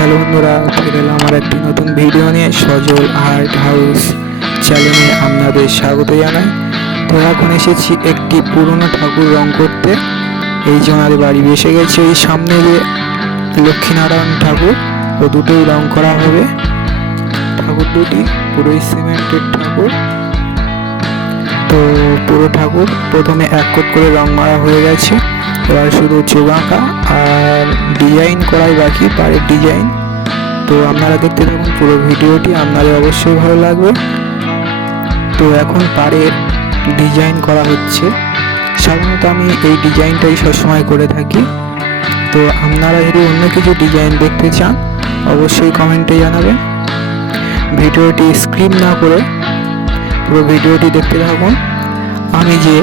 Hello বন্ধুরা ফিরে এলাম আমার একটি নতুন ভিডিও নিয়ে, সজল আর্ট হাউস চ্যানেলে আপনাদের স্বাগত জানাই। তো এখন এসেছি একটি পুরনো ঠাকুর রং করতে। এই যে আমাদের বাড়ি এসে গেছে, এই সামনে যে লক্ষ্মীনারায়ণ ঠাকুর ও দুটোই রং করা হবে। ঠাকুর দুটি, পুরোই সিমেন্টের ঠাকুর। তো পুরো ঠাকুর প্রথমে এক কোট করে রং মারা হয়ে গেছে। এবার শুধু চোখ আঁকা আর ডিজাইন করাই বাকি পাড়ের ডিজাইন তো আপনারা দেখতে থাকুন পুরো ভিডিওটি, আপনাদের অবশ্যই ভালো লাগবে। তো এখন পাড়ের ডিজাইন করা হচ্ছে। সাধারণত আমি এই ডিজাইনটাই সবসময় করে থাকি। তো আপনারা যদি অন্য কিছু ডিজাইন দেখতে চান, অবশ্যই কমেন্টে জানাবেন। ভিডিওটি স্ক্রিন না করে পুরো ভিডিওটি দেখতে থাকুন। আমি যে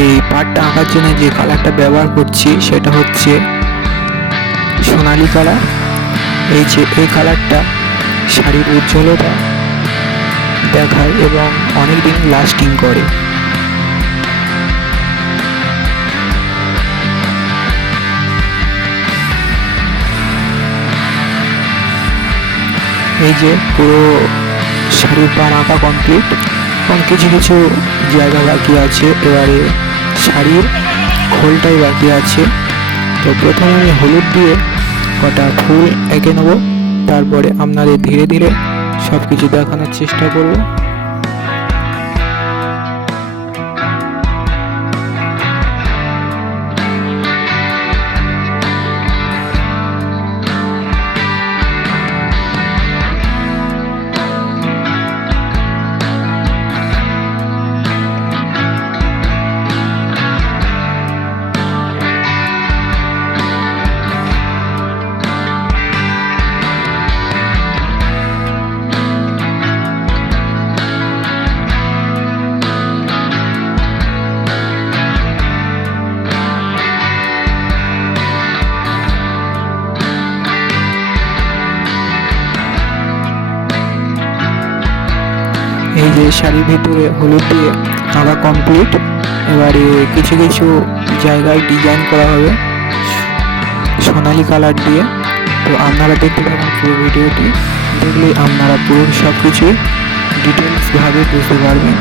এই পাটটা আঁকার জন্য যে কালারটা ব্যবহার করছি সেটা হচ্ছে সোনালি কালার এই যে এই কালারটা শাড়ির উজ্জ্বলতা দেখায় এবং অনেক দিন লাস্টিং করে। এই যে পুরো শাড়ির পার আঁকা কমপ্লিট এবং কিছু কিছু জায়গা বাকি আছে। এবারে শাড়ির খোলটাই বাকি আছে। তো প্রথমে আমি হলুদ দিয়ে কটা ফুল এঁকে নেব। তারপরে আপনাদের ধীরে ধীরে সব কিছু দেখানোর চেষ্টা করব। যে শাড়ির ভিতরে হলুদ দিয়ে আঁকা কমপ্লিট এবারে কিছু কিছু জায়গায় ডিজাইন করা হবে সোনালি কালার দিয়ে। তো আপনারা দেখতে পাবেন পুরো ভিডিওটি দেখলে আপনারা পুরো সব কিছু ডিটেলসভাবে বুঝতে পারবেন।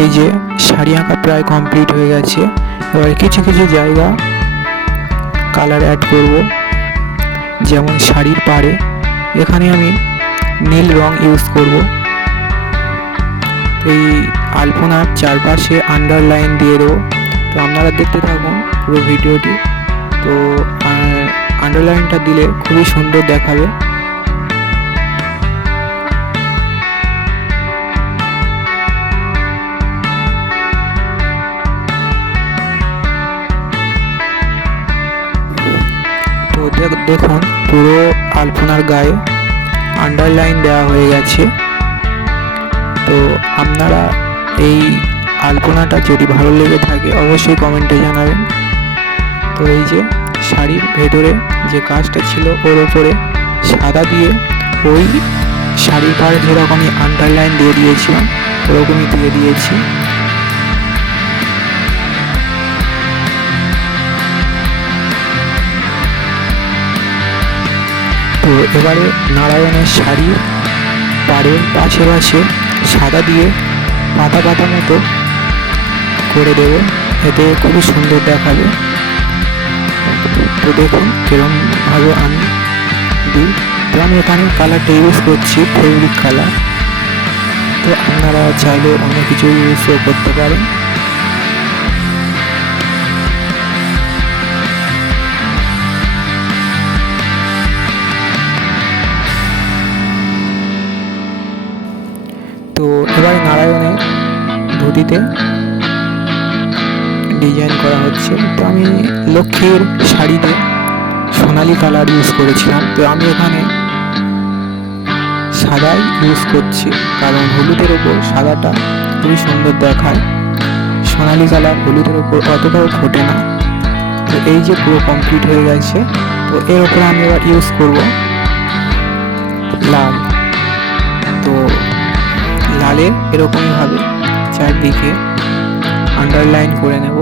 এই যে শাড়ি আঁকা প্রায় কমপ্লিট হয়ে গেছে। এবার কিছু কিছু জায়গা কালার অ্যাড করব, যেমন শাড়ির পাড়ে। এখানে আমি নীল রং ইউজ করব। এই আলপনার চারপাশে আন্ডারলাইন দিয়ে দেবো। তো আপনারা দেখতে থাকুন পুরো ভিডিওটি তো আন্ডারলাইনটা দিলে খুবই সুন্দর দেখাবে। দেখুন, পুরো আলপনার গায়ে আন্ডারলাইন দেওয়া হয়ে গেছে। তো আপনারা এই আলপনাটা যদি ভালো লেগে থাকে, অবশ্যই কমেন্টে জানাবেন। তো এই যে শাড়ির ভেতরে যে কাজটা ছিল, ওর ওপরে সাদা দিয়ে ওই শাড়ির পাড়ে যেরকম আমি আন্ডারলাইন দিয়ে দিয়েছিলাম, ওরকমই দিয়ে দিয়েছি। তো এবারে নারায়ণের শাড়ি পাড়ের পাশে পাশে সাদা দিয়ে পাতা পাতা মতো করে দেবে। এতে খুবই সুন্দর দেখাবে। তো দেখুন কিরমভাবে আমি দিই। তো আমি এখানে কালারটা ইউজ করছি ফেব্রিক কালার তো আপনারা চাইলে অন্য কিছু ইউজও করতে পারেন। নারায়ণের ধুতিতে ডিজাইন করা হচ্ছে। তো আমি লক্ষ্মীর শাড়িতে সোনালি কালার ইউজ করেছিলাম। তো আমি এখানে সাদাই ইউজ করছি। কারণ হলুদের ওপর সাদাটা খুবই সুন্দর দেখায়। সোনালি কালার হলুদের ওপর অতটাও ফোটে না। তো এই যে পুরো কমপ্লিট হয়ে গেছে, তো এর ওপরে আমি এবার ইউজ করব লাল। লালে হবে। চারদিকে আন্ডারলাইন করে নেব।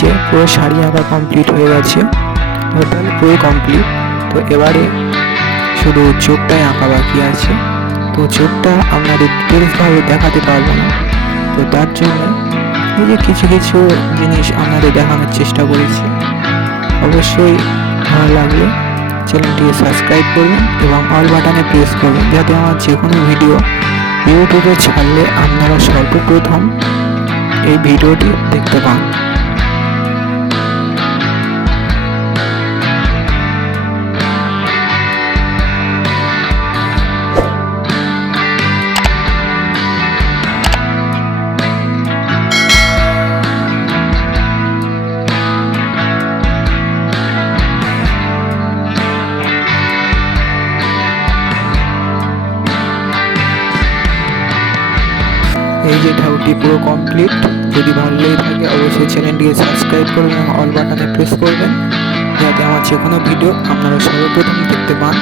যে পুরো শাড়ি আঁকা কমপ্লিট হয়ে গেছে। টোটাল পুরো কমপ্লিট তো এবারে শুধু চোখটাই আঁকা বাকি আছে। তো চোখটা আপনাদের ডিটেলসভাবে দেখাতে পারব না। তো তার জন্য এই কিছু কিছু জিনিস আপনাদের দেখানোর চেষ্টা করেছি। অবশ্যই ভালো লাগলে চ্যানেলটিকে সাবস্ক্রাইব করবেন এবং অল বাটনে প্রেস করবেন যাতে আমার যে কোনো ভিডিও ইউটিউবে ছাড়লে আপনারা সর্বপ্রথম এই ভিডিওটি দেখতে পান। এই যে ঠাকুরটি পুরো কমপ্লিট যদি ভালো লেগে থাকে অবশ্যই চ্যানেলটিকে সাবস্ক্রাইব করবেন এবং অল বাটনে প্রেস করবেন। যাতে আমার যে কোনো ভিডিও আপনারা সর্বপ্রথম দেখতে পান।